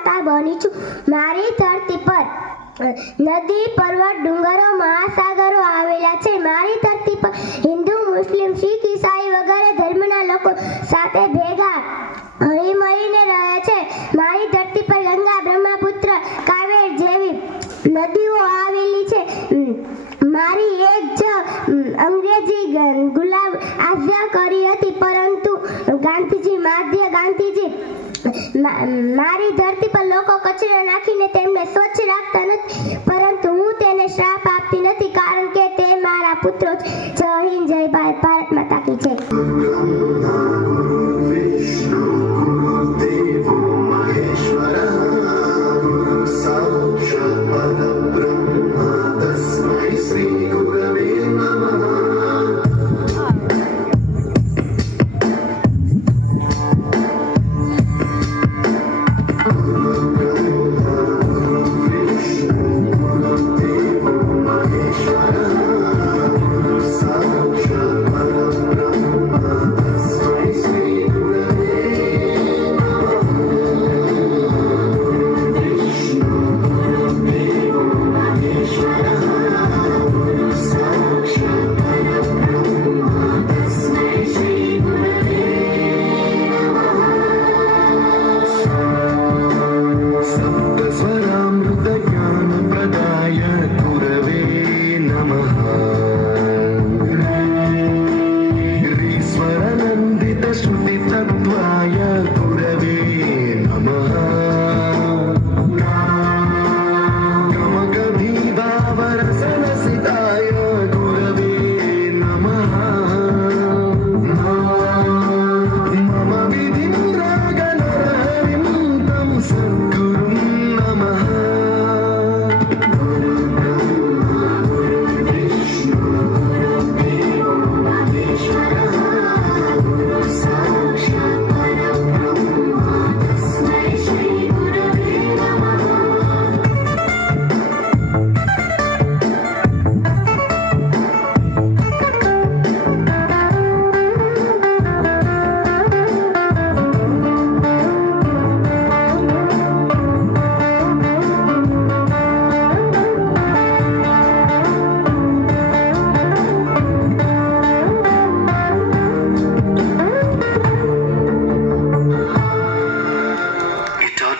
માતા બની છું. મારી ધરતી પર નદી, પર્વત, ડુંગરો, મહાસાગરો આવેલા છે. મારી ધરતી પર હિન્દુ, મુસ્લિમ, શીખ, ઈસાઈ વગેરે ધર્મના લોકો સાથે ભેગા હળી મળીને રહે છે. મારી ધરતી પર ગંગા, બ્રહ્મપુત્ર, કાવેર જેવી નદીઓ આવેલી છે. મારી એક જ અંગ્રેજી ગુલાબ આજ્ઞા કરી હતી. પરંતુ ગાંધીજી માધ્ય ગાંધીજી મારી ધરતી પર લોકો કચરો નાખીને તેમને સ્વચ્છ રાખતા નથી. પરંતુ હું તેને શ્રાપ આપતી નથી કારણ કે તે મારા પુત્રો